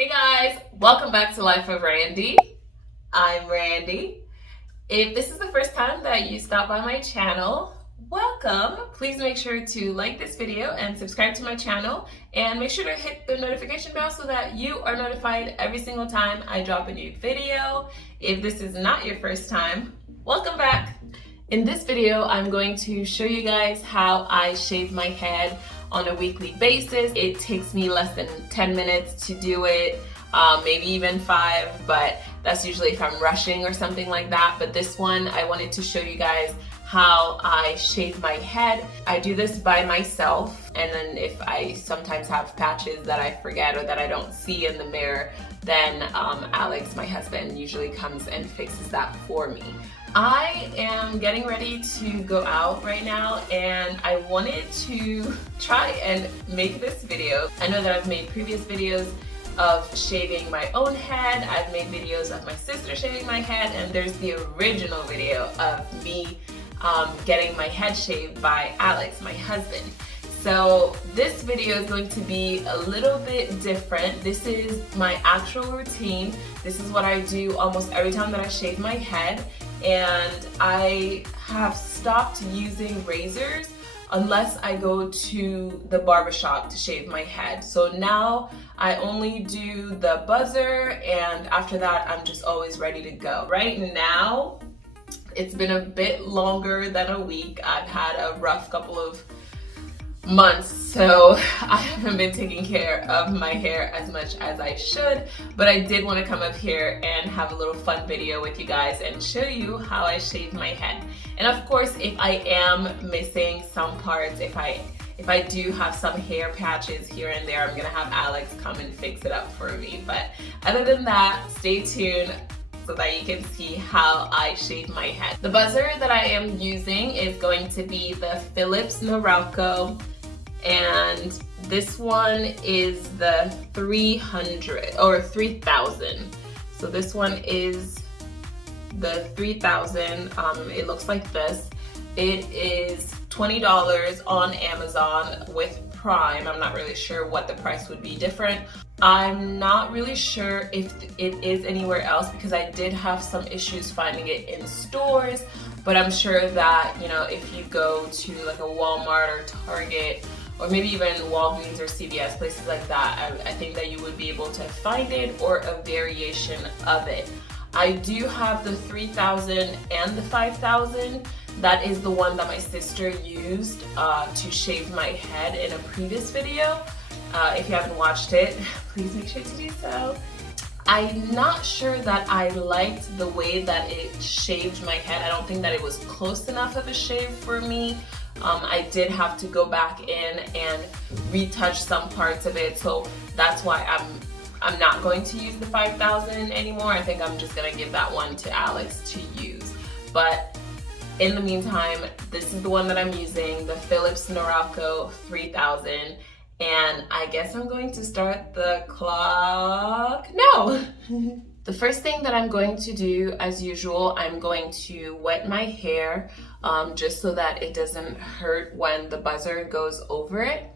Hey guys, welcome back to Life of Randy. I'm Randy. If this is the first time that you stop by my channel, welcome. Please make sure to like this video and subscribe to my channel, and make sure to hit the notification bell so that you are notified every single time I drop a new video. If this is not your first time, welcome back. In this video, I'm going to show you guys how I shave my head on a weekly basis. It takes me less than 10 minutes to do it, maybe even 5, but that's usually if I'm rushing or something like that. But this one, I wanted to show you guys how I shave my head. I do this by myself, and then if I sometimes have patches that I forget or that I don't see in the mirror, then Alex, my husband, usually comes and fixes that for me. I am getting ready to go out right now, and I wanted to try and make this video. I know that I've made previous videos of shaving my own head. I've made videos of my sister shaving my head, and there's the original video of me getting my head shaved by Alex, my husband. So this video is going to be a little bit different. This is my actual routine. This is what I do almost every time that I shave my head. And I have stopped using razors unless I go to the barbershop to shave my head. So now I only do the buzzer, and after that I'm just always ready to go. Right now, it's been a bit longer than a week. I've had a rough couple of months, so I haven't been taking care of my hair as much as I should, but I did want to come up here and have a little fun video with you guys and show you how I shave my head. And of course, if I am missing some parts, if I do have some hair patches here and there, I'm gonna have Alex come and fix it up for me. But other than that, stay tuned so that you can see how I shave my head. The buzzer that I am using is going to be the Philips Norelco, and this one is the 300 or 3000. So this one is the 3000. It looks like this. It is $20 on Amazon with Prime. I'm not really sure what the price would be different. I'm not really sure if it is anywhere else because I did have some issues finding it in stores, but I'm sure that, you know, if you go to like a Walmart or Target, or maybe even Walgreens or CVS, places like that, I think that you would be able to find it or a variation of it. I do have the 3000 and the 5000. That is the one that my sister used to shave my head in a previous video. If you haven't watched it, please make sure to do so. I'm not sure that I liked the way that it shaved my head. I don't think that it was close enough of a shave for me. I did have to go back in and retouch some parts of it, so that's why I'm not going to use the 5000 anymore. I think I'm just gonna give that one to Alex to use. But in the meantime, this is the one that I'm using, the Philips Norelco 3000. And I guess I'm going to start the clock now. The first thing that I'm going to do, as usual, I'm going to wet my hair just so that it doesn't hurt when the buzzer goes over it.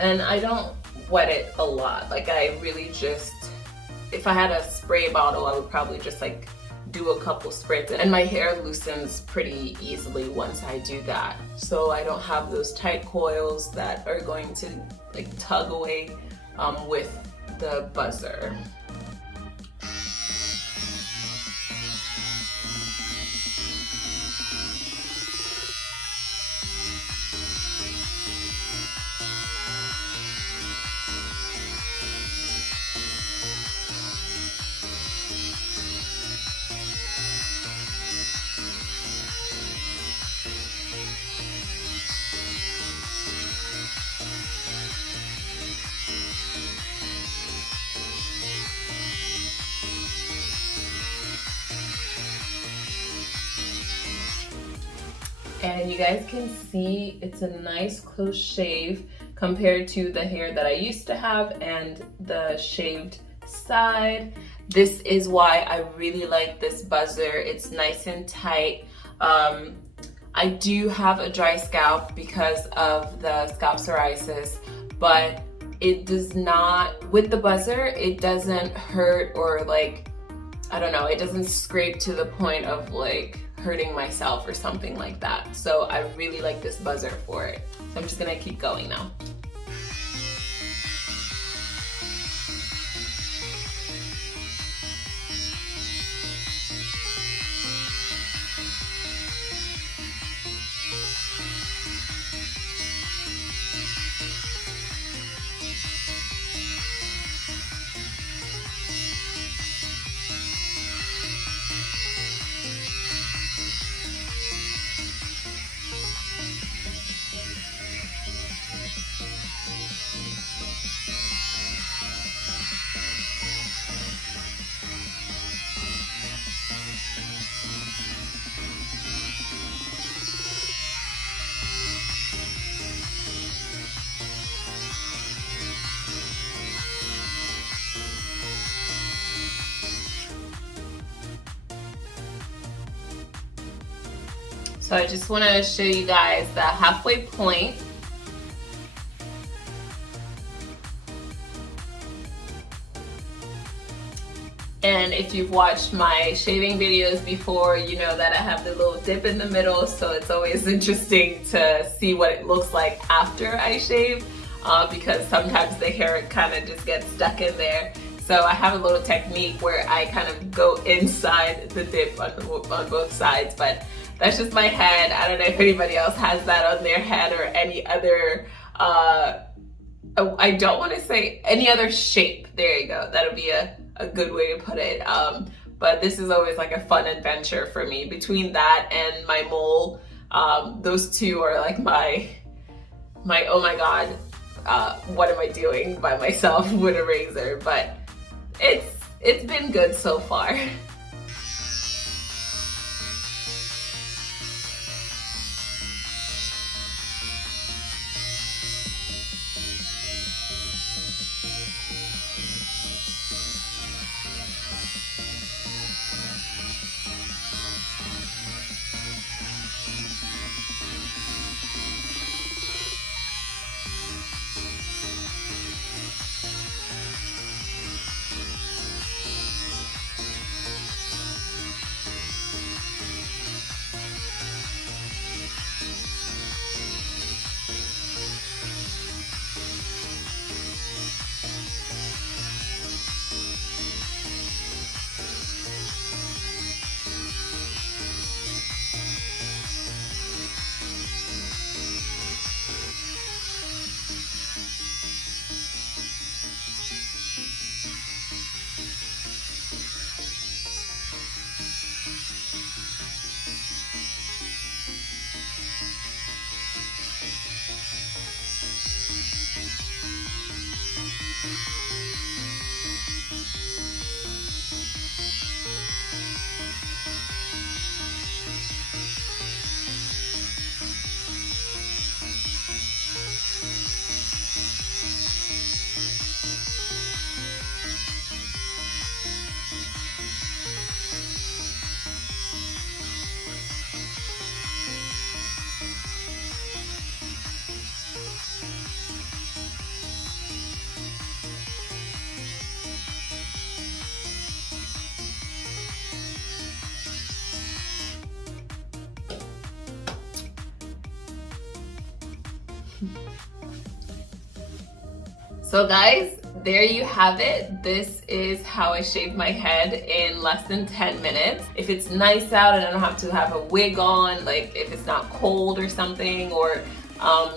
And I don't wet it a lot. Like, I really just, if I had a spray bottle, I would probably just like do a couple spritz, and my hair loosens pretty easily once I do that. So I don't have those tight coils that are going to like tug away with the buzzer. And you guys can see it's a nice close shave compared to the hair that I used to have and the shaved side. This is why I really like this buzzer. It's nice and tight. I do have a dry scalp because of the scalp psoriasis, but it does not, with the buzzer, it doesn't hurt or like, I don't know, it doesn't scrape to the point of like hurting myself or something like that. So I really like this buzzer for it. So I'm just gonna keep going now. So I just want to show you guys the halfway point. And if you've watched my shaving videos before, you know that I have the little dip in the middle, so it's always interesting to see what it looks like after I shave, because sometimes the hair kind of just gets stuck in there. So I have a little technique where I kind of go inside the dip on both sides, but that's just my head. I don't know if anybody else has that on their head or any other, I don't want to say any other shape. There you go. That'll be a good way to put it. But this is always like a fun adventure for me. Between that and my mole, those two are like my oh my god, what am I doing by myself with a razor? But it's been good so far. So guys, there you have it. This is how I shave my head in less than 10 minutes. If it's nice out and I don't have to have a wig on, like if it's not cold or something, or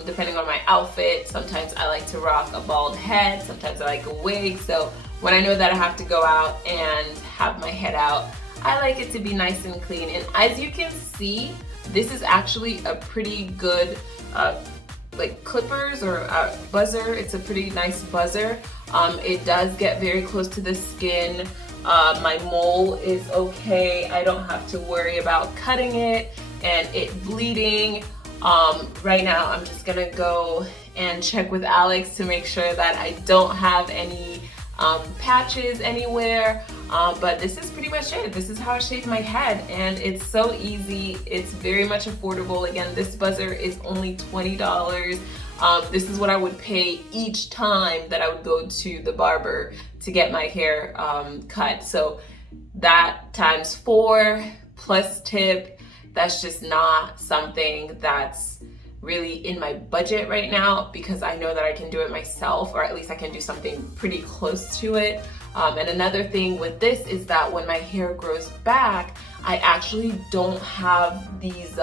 depending on my outfit, sometimes I like to rock a bald head, sometimes I like a wig. So when I know that I have to go out and have my head out, I like it to be nice and clean. And as you can see, this is actually a pretty good like clippers or buzzer. It's a pretty nice buzzer. It does get very close to the skin. My mole is okay. I don't have to worry about cutting it and it bleeding. Right now I'm just gonna go and check with Alex to make sure that I don't have any patches anywhere. But this is pretty much it. This is how I shave my head, and it's so easy. It's very much affordable. Again, this buzzer is only $20. This is what I would pay each time that I would go to the barber to get my hair cut. So that times 4 plus tip, that's just not something that's really in my budget right now, because I know that I can do it myself, or at least I can do something pretty close to it. And another thing with this is that when my hair grows back, I actually don't have these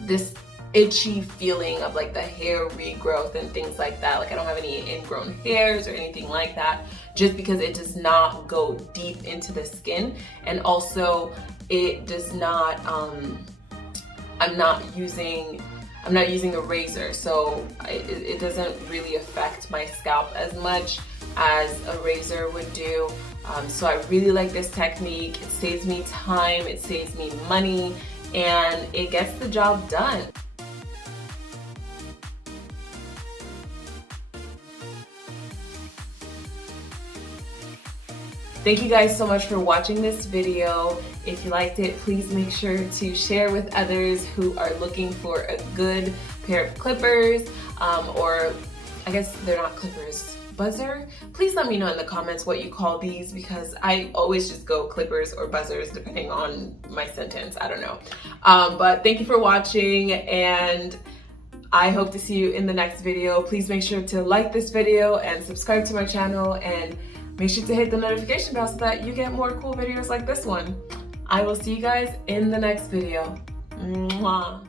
this itchy feeling of like the hair regrowth and things like that. Like I don't have any ingrown hairs or anything like that, just because it does not go deep into the skin. And also it does not, I'm not using a razor, so it doesn't really affect my scalp as much as a razor would do. So I really like this technique. It saves me time, it saves me money, and it gets the job done. Thank you guys so much for watching this video. If you liked it, please make sure to share with others who are looking for a good pair of clippers, or I guess they're not clippers, buzzer. Please let me know in the comments what you call these, because I always just go clippers or buzzers depending on my sentence. I don't know. But thank you for watching, and I hope to see you in the next video. Please make sure to like this video and subscribe to my channel, and make sure to hit the notification bell so that you get more cool videos like this one. I will see you guys in the next video. Mwah.